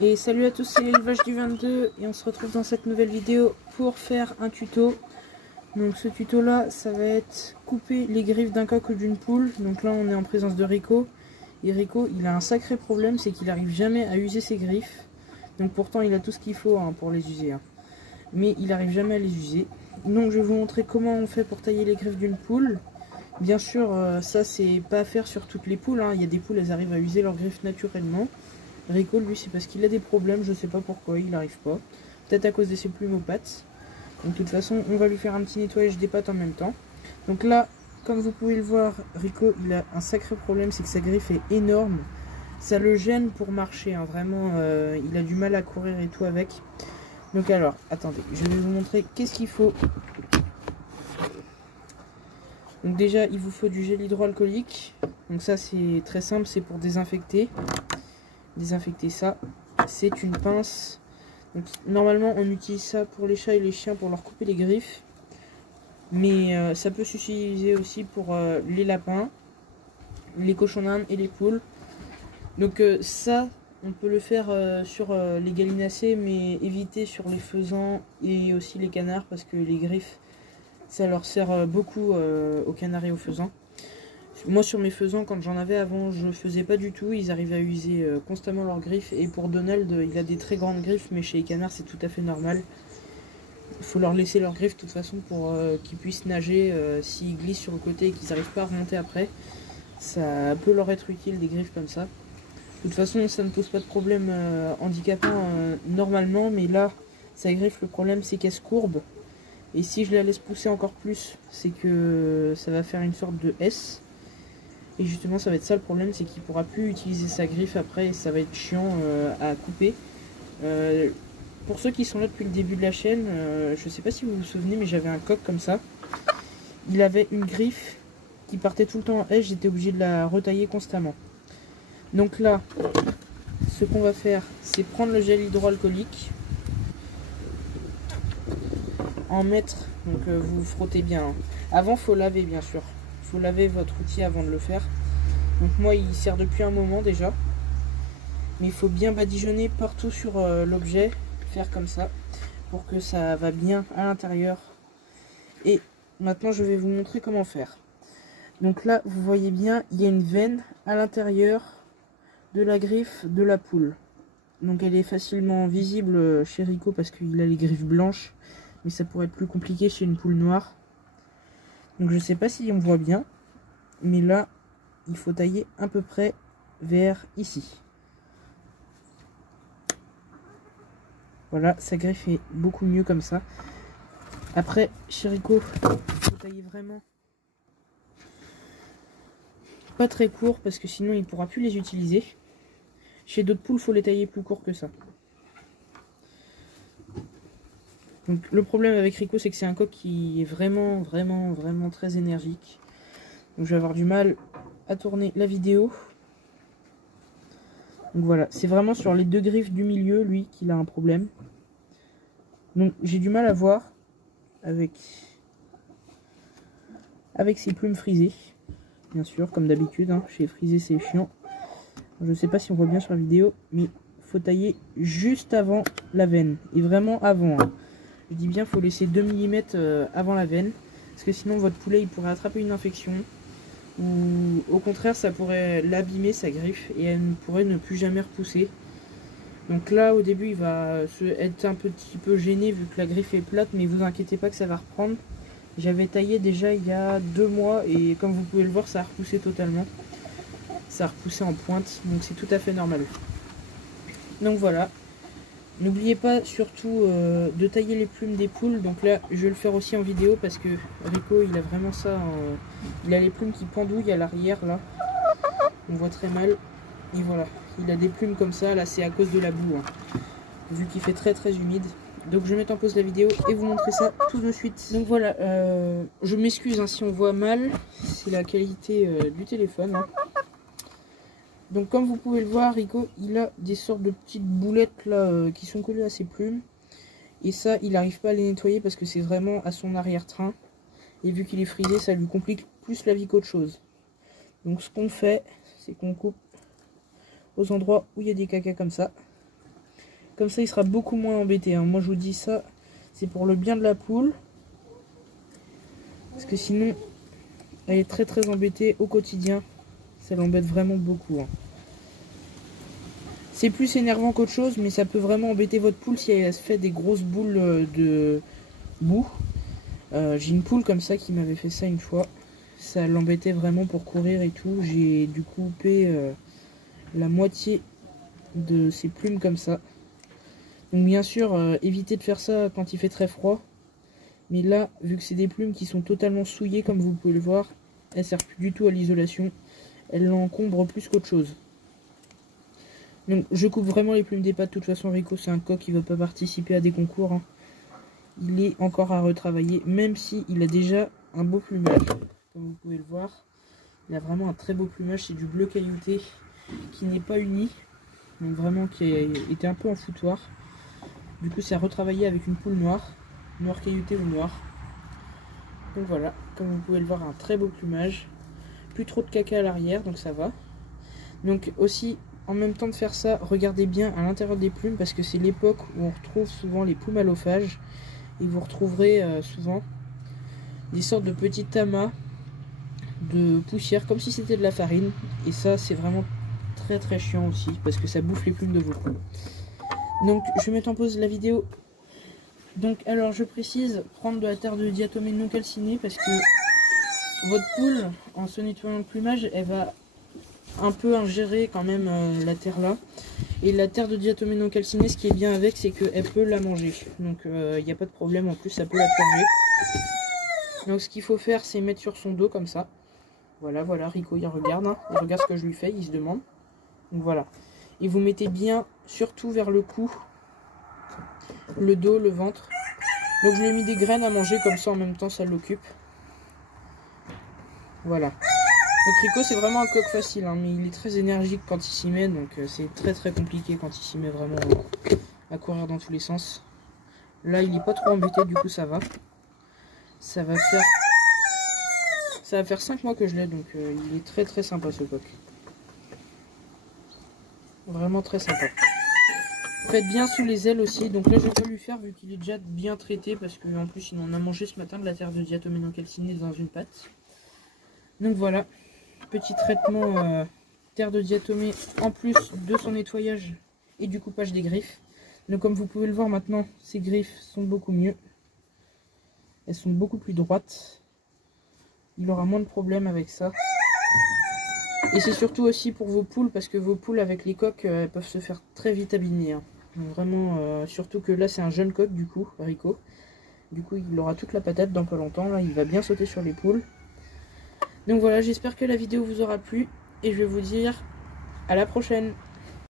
Et salut à tous, c'est l'élevage du 22 et on se retrouve dans cette nouvelle vidéo pour faire un tuto. Donc ce tuto là, ça va être couper les griffes d'un coq ou d'une poule. Donc là on est en présence de Rico. Et Rico, il a un sacré problème, c'est qu'il n'arrive jamais à user ses griffes. Donc pourtant il a tout ce qu'il faut pour les user. Mais il n'arrive jamais à les user. Donc je vais vous montrer comment on fait pour tailler les griffes d'une poule. Bien sûr, ça c'est pas à faire sur toutes les poules. Il y a des poules, elles arrivent à user leurs griffes naturellement. Rico, lui, c'est parce qu'il a des problèmes, je sais pas pourquoi, il n'arrive pas. Peut-être à cause de ses plumes aux pattes. Donc de toute façon, on va lui faire un petit nettoyage des pattes en même temps. Donc là, comme vous pouvez le voir, Rico, il a un sacré problème, c'est que sa griffe est énorme. Ça le gêne pour marcher, vraiment, il a du mal à courir et tout avec. Donc alors, attendez, je vais vous montrer qu'est-ce qu'il faut. Donc déjà, il vous faut du gel hydroalcoolique. Donc ça, c'est très simple, c'est pour désinfecter. Désinfecter ça, c'est une pince. Donc, normalement on utilise ça pour les chats et les chiens pour leur couper les griffes, mais ça peut s'utiliser aussi pour les lapins, les cochons d'Inde et les poules. Donc ça on peut le faire sur les gallinacés, mais éviter sur les faisans et aussi les canards, parce que les griffes ça leur sert beaucoup aux canards et aux faisans. Moi sur mes faisans, quand j'en avais avant, je faisais pas du tout, ils arrivaient à user constamment leurs griffes. Et pour Donald, il a des très grandes griffes, mais chez les canards c'est tout à fait normal. Il faut leur laisser leurs griffes de toute façon pour qu'ils puissent nager s'ils glissent sur le côté et qu'ils n'arrivent pas à remonter après. Ça peut leur être utile des griffes comme ça. De toute façon ça ne pose pas de problème handicapant normalement, mais là sa griffe, le problème c'est qu'elle se courbe. Et si je la laisse pousser encore plus, c'est que ça va faire une sorte de S. Et justement ça va être ça le problème, c'est qu'il pourra plus utiliser sa griffe après et ça va être chiant à couper. Pour ceux qui sont là depuis le début de la chaîne, je sais pas si vous vous souvenez, mais j'avais un coq comme ça. Il avait une griffe qui partait tout le temps en S, j'étais obligé de la retailler constamment. Donc là, ce qu'on va faire, c'est prendre le gel hydroalcoolique, en mettre, donc vous frottez bien. Avant faut laver bien sûr. Il faut laver votre outil avant de le faire. Donc moi il sert depuis un moment déjà, mais il faut bien badigeonner partout sur l'objet, faire comme ça pour que ça va bien à l'intérieur. Et maintenant je vais vous montrer comment faire. Donc là vous voyez bien, il y a une veine à l'intérieur de la griffe de la poule. Donc elle est facilement visible chez Rico parce qu'il a les griffes blanches, mais ça pourrait être plus compliqué chez une poule noire. Donc je sais pas si on voit bien, mais là il faut tailler à peu près vers ici. Voilà, sa griffe est beaucoup mieux comme ça. Après chez Rico, il faut tailler vraiment pas très court parce que sinon il ne pourra plus les utiliser. Chez d'autres poules, il faut les tailler plus court que ça. Donc le problème avec Rico, c'est que c'est un coq qui est vraiment très énergique. Donc je vais avoir du mal à tourner la vidéo. Donc voilà, c'est vraiment sur les deux griffes du milieu, lui, qu'il a un problème. Donc j'ai du mal à voir avec ses plumes frisées. Bien sûr, comme d'habitude, chez frisé c'est chiant. Je sais pas si on voit bien sur la vidéo, mais faut tailler juste avant la veine. Et vraiment avant. Je dis bien, faut laisser 2 mm avant la veine. Parce que sinon votre poulet il pourrait attraper une infection. Ou au contraire ça pourrait l'abîmer sa griffe et elle pourrait ne plus jamais repousser. Donc là au début il va être un petit peu gêné vu que la griffe est plate, mais vous inquiétez pas que ça va reprendre. J'avais taillé déjà il y a 2 mois et comme vous pouvez le voir ça a repoussé totalement. Ça a repoussé en pointe, donc c'est tout à fait normal. Donc voilà. N'oubliez pas surtout de tailler les plumes des poules. Donc là je vais le faire aussi en vidéo parce que Rico il a vraiment ça, il a les plumes qui pendouillent à l'arrière là, on voit très mal. Et voilà, il a des plumes comme ça, là c'est à cause de la boue, vu qu'il fait très humide. Donc je vais mettre en pause la vidéo et vous montrer ça tout de suite. Donc voilà, je m'excuse si on voit mal, c'est la qualité du téléphone. Donc comme vous pouvez le voir, Rico il a des sortes de petites boulettes là qui sont collées à ses plumes. Et ça il n'arrive pas à les nettoyer parce que c'est vraiment à son arrière-train. Et vu qu'il est frisé, ça lui complique plus la vie qu'autre chose. Donc ce qu'on fait, c'est qu'on coupe aux endroits où il y a des cacas comme ça. Comme ça, il sera beaucoup moins embêté. Hein. Moi, je vous dis ça, c'est pour le bien de la poule. Parce que sinon, elle est très très embêtée au quotidien. Ça l'embête vraiment beaucoup. Hein. C'est plus énervant qu'autre chose, mais ça peut vraiment embêter votre poule si elle se fait des grosses boules de boue. J'ai une poule comme ça qui m'avait fait ça une fois. Ça l'embêtait vraiment pour courir et tout. J'ai dû couper la moitié de ses plumes comme ça. Donc bien sûr, évitez de faire ça quand il fait très froid. Mais là, vu que c'est des plumes qui sont totalement souillées, comme vous pouvez le voir, elles ne servent plus du tout à l'isolation. Elles l'encombrent plus qu'autre chose. Donc je coupe vraiment les plumes des pattes. De toute façon, Rico, c'est un coq qui ne va pas participer à des concours. Hein. Il est encore à retravailler, même s'il a déjà un beau plumage. Comme vous pouvez le voir, il a vraiment un très beau plumage. C'est du bleu caillouté qui n'est pas uni. Donc vraiment qui était un peu en foutoir. Du coup, c'est à retravailler avec une poule noire. Noir caillouté ou noir. Donc voilà, comme vous pouvez le voir, un très beau plumage. Plus trop de caca à l'arrière, donc ça va. Donc aussi, en même temps de faire ça, regardez bien à l'intérieur des plumes, parce que c'est l'époque où on retrouve souvent les poules allophages. Et vous retrouverez souvent des sortes de petits tamas de poussière, comme si c'était de la farine. Et ça, c'est vraiment très très chiant aussi, parce que ça bouffe les plumes de vos poules. Donc, je vais mettre en pause la vidéo. Donc, alors, je précise, prendre de la terre de diatomée non calcinée, parce que votre poule, en se nettoyant le plumage, elle va un peu ingérer quand même la terre là. Et la terre de diatomée non calcinée, ce qui est bien avec, c'est qu'elle peut la manger. Donc, il n'y a pas de problème, en plus, ça peut la purger. Donc, ce qu'il faut faire, c'est mettre sur son dos, comme ça. Voilà, voilà, Rico, il regarde, hein. Il regarde ce que je lui fais, il se demande. Donc, voilà. Et vous mettez bien, surtout vers le cou, le dos, le ventre. Donc je lui ai mis des graines à manger, comme ça en même temps ça l'occupe. Voilà. Donc Rico, c'est vraiment un coq facile, hein, mais il est très énergique quand il s'y met, donc c'est très très compliqué quand il s'y met vraiment à courir dans tous les sens. Là il n'est pas trop embêté, du coup ça va. Ça va faire 5 mois que je l'ai, donc il est très très sympa ce coq. Vraiment très sympa. Faites bien sous les ailes aussi. Donc là je vais pas lui faire vu qu'il est déjà bien traité, parce qu'en plus il en a mangé ce matin de la terre de diatomée non calcinée dans une pâte. Donc voilà, petit traitement terre de diatomée en plus de son nettoyage et du coupage des griffes. Donc comme vous pouvez le voir maintenant, ces griffes sont beaucoup mieux. Elles sont beaucoup plus droites. Il aura moins de problèmes avec ça. Et c'est surtout aussi pour vos poules, parce que vos poules avec les coqs elles peuvent se faire très vite abîmer. Hein. Donc vraiment, surtout que là c'est un jeune coq du coup, Rico. Du coup il aura toute la patate dans pas longtemps, là il va bien sauter sur les poules. Donc voilà, j'espère que la vidéo vous aura plu et je vais vous dire à la prochaine.